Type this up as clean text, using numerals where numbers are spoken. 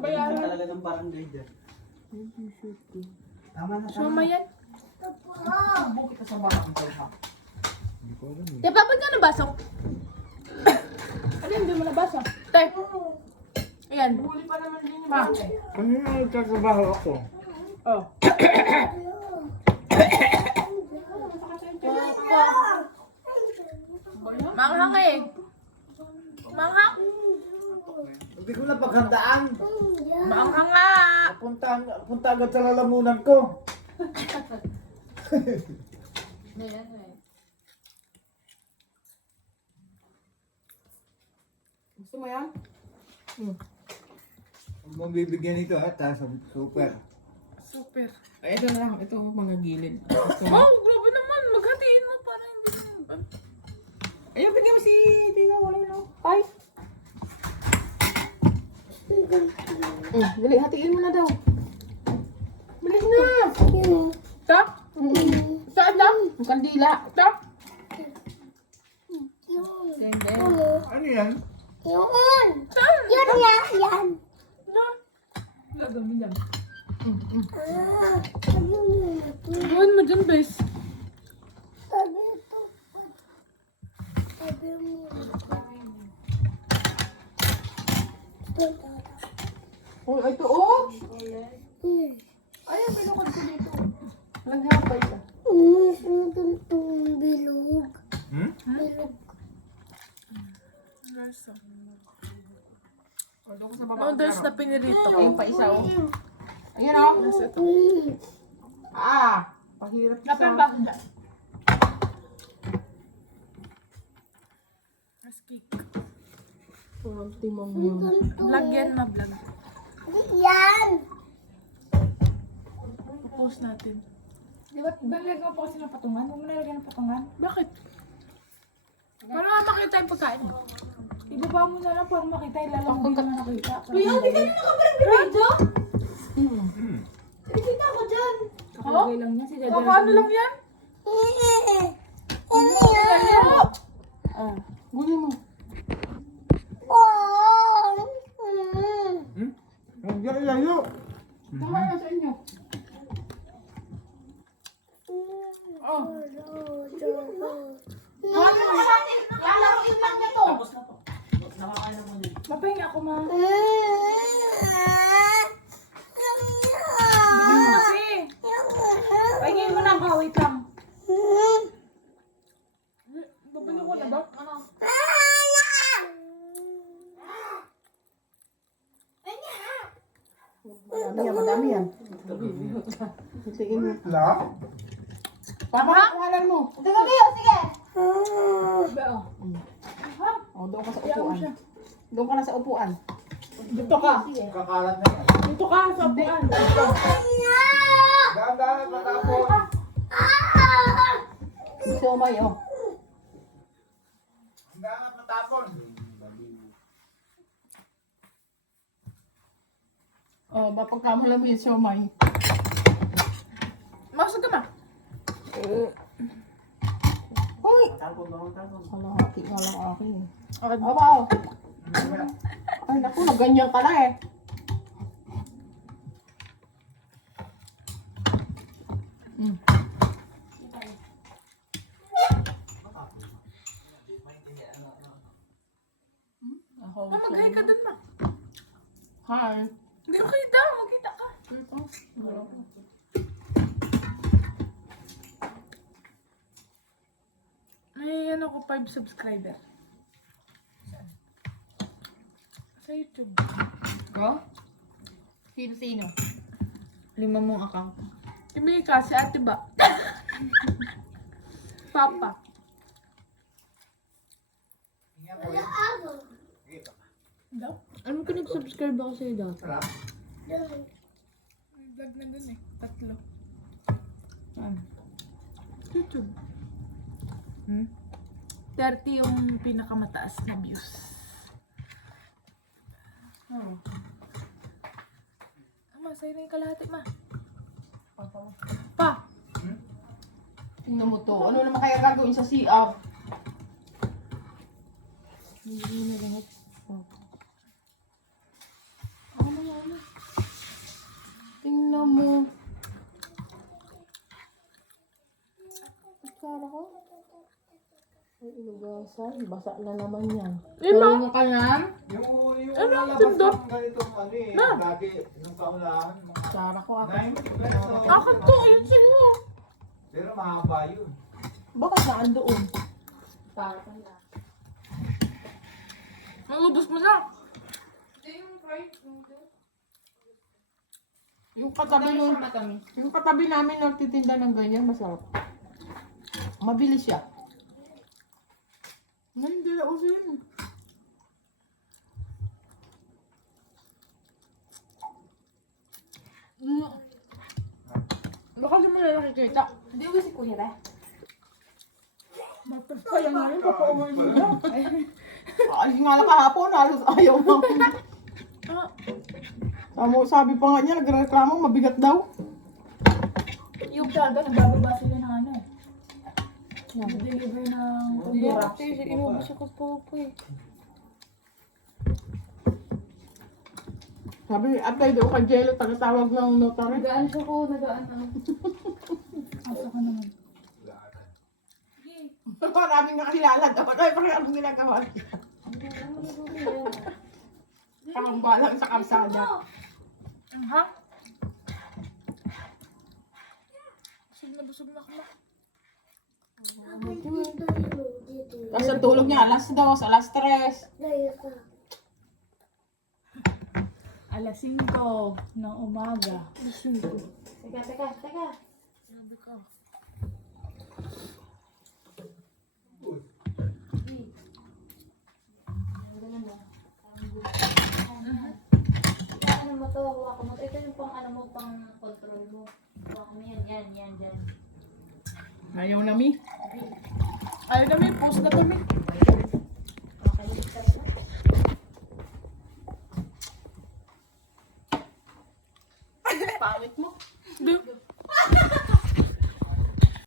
nabayaran. Talaga ng barangay dyan. Tama na, tama. Suma yan. Sumbong kita sa baka ng ha. Te, ba't ka nabasok? Ano hindi mo nabasok? Te. Ayan. Huli pa naman din yung Ma. Kanina nagtatrabaho ako. Oh. Manghang eh. Manghang. Hindi ko na paghandaan. Manghang nga. Punta agad sa lalamunan ko. Gusto mo yan? Huwag mong bibigyan ito ha, taas super. Super. Ay, ito na lang. Ito mga gilid. Ito. Oh, grabe naman. Maghatiin mo para hindi na. Ayun, bigyan mo si Tina. Wala na. Ay. Dali, hatiin mo na daw. Bilis na. Stop. Saan lang? Ang kandila. Stop. Same din. Ano yan? Saan? Yan. Na. Gagawin yan. Gawin mo dyan, bes. Oh, ito oh. Ayan, pinukod ko dito. Walang hapay ka. Bilog. Hmm? Bilog. O, doon ko sa baba. Noodles na pinirito ko. Ayun pa isa oh. Ayan oh. Pahirap Kapag sa... bakda. Mas cake. Parang timong yun. Vlog yan, ma-vlog. Yan. Post natin. Di ba, nalagyan mo po kasi ng patungan? Huwag mo nalagyan ng patungan. Bakit? Para nga makita yung pagkain mo. Ibaba mo na lang para makita yung lalong hindi naman nakita. Kuya, hindi ka na nakaparang video? Nakikita ko dyan. Kakalagay lang niya si Dada. Ano lang yan? Ano yan? Guli mo. Oh. Huwag yan ilayo. Tama na sa inyo. Oh. Lalaroin lang niya to. Tapos na po. Nakakain na po niya. Mapahinga ako, ma. Bigyan mo Kasi, pahingin mo na ba? Wait lang. Babalik ko na ba? Ano? Madami yan. Tingin mo. Wala? Pamahalan mo. Sige, sige. O, doon ka sa upuan. Doon ka na sa upuan. Dito ka. Kakalat na yan. Dito ka sa buwan. Dahan-dahan at matapon. Siomay, oh. Dahan at matapon. Oh, mapagkamala mo yung siomay. Masag ka ma. Hoy! Matapon ba matapon? Kalahati nga lang akin eh. Okay. Aba, oh. Ay, naku, ganyan ka na eh. Mag-hi ka dun ma. Hi. Hindi ko kita. Magkita ka. May ano ko 5 subscriber. Sa YouTube. Ko? Sino-sino? 5 mong account. Si Mika, si Ate Ba. Papa. Daw? Ano ka nag-subscribe ako sa'yo dati? Wala? May vlog na dun eh. 3. Saan? YouTube. Hmm? 30 yung pinakamataas na views. Oh. Ma, sa'yo na yung kalahati, ma. Pa! Tingnan mo to. Ano naman kaya gagawin sa CR? Hindi na lahat. Oh. Ano na yan? Inugasan. Basa na naman yan. Lima. Tulungan ka yan. Yung Ano, lalabas tindor? ng ganitong ano eh. Na. Lagi, nung kaunahan. Sara ko ako. 9 pesos. Akin to, ayusin mo. Pero mahaba yun. Bakit saan doon? Para ka na. Malubos mo na. Yung katabi yung, yung katabi namin nagtitinda ng ganyan, masarap. Mabilis siya. Hindi na uso yun. Baka di mo na nakikita. Hindi ba si Kuya ba? Kaya nga rin, papauwi nila. Ay, nga lang kahapon, halos ayaw mo. Sabi pa nga niya, nagreklamo, mabigat daw. Yung daga, nagbababa sila ng ano eh. Nag-deliver ng tundura. Inubos ako po eh. Sabi, apply daw kay Jello, tagatawag ng notary. Nagaan siya ko, nagaan ako. Asa ka naman. Maraming nakakilala dapat. Ay, parang anong ginagawa niya. Pangamba lang sa kalsada. Ha? Busog na ako. Tapos ang tulog niya, alas 2, alas 3. Alas 5 ng umaga. Teka. Sabi ko. Ano mo to? Huwag mo to. Ito yung pang ano mo, pang control mo. Huwag mo yan, dyan. Ayaw na mi. Ayaw na may post na kami. Okay, lipat na. Pangit mo.